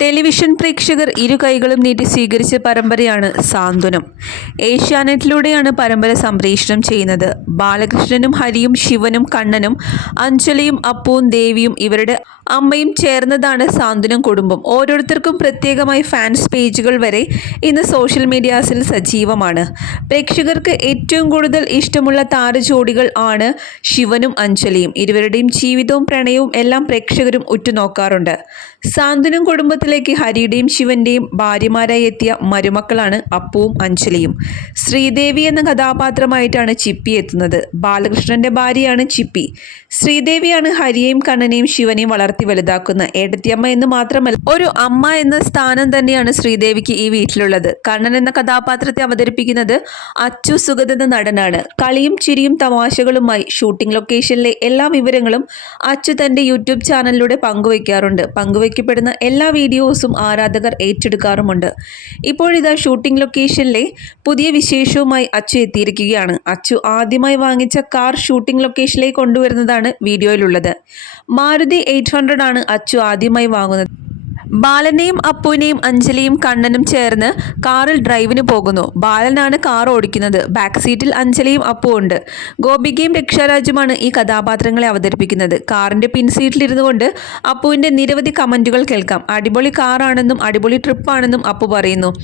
Television പ്രേക്ഷകർ ഇരു കൈകളും നീട്ടി സ്വീകരിച്ച പരമ്പരയാണ് സാന്ത്വനം. ഏഷ്യാനെറ്റിലൂടെയാണ് പരമ്പര സംപ്രേഷണം ചെയ്യുന്നത്. ബാലകൃഷ്ണനും ഹരിയും ശിവനും കണ്ണനും അഞ്ജലിയും അപ്പുവും ദേവിയും ഇവരുടെ അമ്മയും ചേർന്നതാണ് സാന്ത്വനം കുടുംബം. ഓരോരുത്തർക്കും പ്രത്യേകമായി ഫാൻസ് പേജുകൾ വരെ ഇന്ന് സോഷ്യൽ മീഡിയാസിൽ സജീവമാണ്. പ്രേക്ഷകർക്ക് ഏറ്റവും കൂടുതൽ ഇഷ്ടമുള്ള താരജോഡികൾ ആണ് ശിവനും അഞ്ജലിയും. ഇരുവരുടെയും ജീവിതവും പ്രണയവും എല്ലാം പ്രേക്ഷകരും ഉറ്റുനോക്കാറുണ്ട്. സാന്ത്വനം കുടുംബത്തിലേക്ക് ഹരിയുടെയും ശിവന്റെയും ഭാര്യമാരായി എത്തിയ മരുമക്കളാണ് അപ്പുവും അഞ്ജലിയും. ശ്രീദേവി എന്ന കഥാപാത്രമായിട്ടാണ് ചിപ്പി എത്തുന്നത്. ബാലകൃഷ്ണന്റെ ഭാര്യയാണ് ചിപ്പി. ശ്രീദേവിയാണ് ഹരിയെയും കണ്ണനെയും ശിവനെയും വളർത്തി വലുതാക്കുന്ന ഏടത്തിയമ്മ എന്ന് മാത്രമല്ല ഒരു അമ്മ എന്ന സ്ഥാനം തന്നെയാണ് ശ്രീദേവിക്ക് ഈ വീട്ടിലുള്ളത്. കണ്ണൻ എന്ന കഥാപാത്രത്തെ അവതരിപ്പിക്കുന്നത് അച്ചു സുഗത എന്ന നടനാണ്. കളിയും ചിരിയും തമാശകളുമായി ഷൂട്ടിംഗ് ലൊക്കേഷനിലെ എല്ലാ വിവരങ്ങളും അച്ചു തന്റെ യൂട്യൂബ് ചാനലിലൂടെ പങ്കുവയ്ക്കാറുണ്ട്. പങ്കുവയ്ക്കപ്പെടുന്ന എല്ലാ വീഡിയോസും ആരാധകർ ഏറ്റെടുക്കാറുമുണ്ട്. ഇപ്പോഴിതാ ഷൂട്ടിംഗ് ലൊക്കേഷനിലെ പുതിയ വിശേഷവുമായി അച്ചു എത്തിയിരിക്കുകയാണ്. അച്ചു ആദ്യമായി വാങ്ങിച്ച കാർ ഷൂട്ടിംഗ് ലൊക്കേഷനിലേക്ക് കൊണ്ടുവരുന്നതാണ് വീഡിയോയിലുള്ളത്. മാരുതി എയ്റ്റ് ആണ് അച്ചു ആദ്യമായി വാങ്ങുന്നത്. ബാലനെയും അപ്പുവിനെയും അഞ്ജലിയും കണ്ണനും ചേർന്ന് കാറിൽ ഡ്രൈവിന് പോകുന്നു. ബാലനാണ് കാർ ഓടിക്കുന്നത്. ബാക്ക് സീറ്റിൽ അഞ്ജലിയും അപ്പു ഉണ്ട്. ഗോപികയും രക്ഷാരാജുമാണ് ഈ കഥാപാത്രങ്ങളെ അവതരിപ്പിക്കുന്നത്. കാറിന്റെ പിൻസീറ്റിലിരുന്നു കൊണ്ട് അപ്പുവിന്റെ നിരവധി കമന്റുകൾ കേൾക്കാം. അടിപൊളി കാറാണെന്നും അടിപൊളി ട്രിപ്പാണെന്നും അപ്പു പറയുന്നു.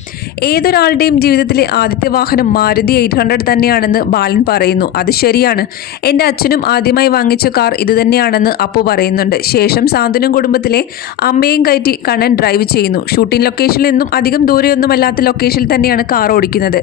ഏതൊരാളുടെയും ജീവിതത്തിലെ ആദ്യത്തെ വാഹനം മാരുതി എയ്റ്റ് ഹൺഡ്രഡ് തന്നെയാണെന്ന് ബാലൻ പറയുന്നു. അത് ശരിയാണ്. എന്റെ അച്ഛനും ആദ്യമായി വാങ്ങിച്ച കാർ ഇതുതന്നെയാണെന്ന് അപ്പു പറയുന്നുണ്ട്. ശേഷം സാന്ത്വനം കുടുംബത്തിലെ അമ്മയും കയറ്റി കണ്ണൻ ഡ്രൈവ് ചെയ്യുന്നു. ഷൂട്ടിംഗ് ലൊക്കേഷനിൽ നിന്നും അധികം ദൂരെയൊന്നുമല്ലാത്ത ലൊക്കേഷനിൽ തന്നെയാണ് കാർ ഓടിക്കുന്നത്.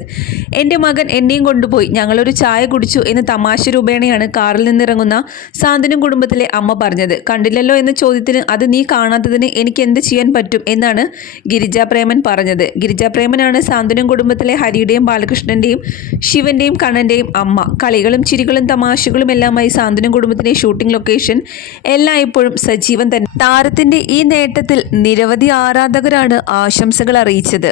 എന്റെ മകൻ എന്നെയും കൊണ്ടുപോയി. ഞങ്ങളൊരു ചായ കുടിച്ചു എന്ന് തമാശ രൂപേണയാണ് കാറിൽ നിന്നിറങ്ങുന്ന സാന്തനും കുടുംബത്തിലെ അമ്മ പറഞ്ഞത്. കണ്ടില്ലല്ലോ എന്ന ചോദ്യത്തിന് അത് നീ കാണാത്തതിന് എനിക്ക് എന്ത് ചെയ്യാൻ പറ്റും എന്നാണ് ഗിരിജ പ്രേമൻ പറഞ്ഞത്. ഗിരിജ പ്രേമനാണ് സാന്ത്വനം കുടുംബത്തിലെ ഹരിയുടെയും ബാലകൃഷ്ണന്റെയും ശിവന്റെയും കണ്ണന്റെയും അമ്മ. കളികളും ചിരികളും തമാശകളും എല്ലാമായി സാന്തനും കുടുംബത്തിന്റെ ഷൂട്ടിംഗ് ലൊക്കേഷൻ എല്ലായ്പ്പോഴും സജീവൻ തന്നെ. താരത്തിന്റെ ഈ നേട്ടത്തിൽ നിരവധി ആരാധകരാണ് ആശംസകൾ അറിയിച്ചത്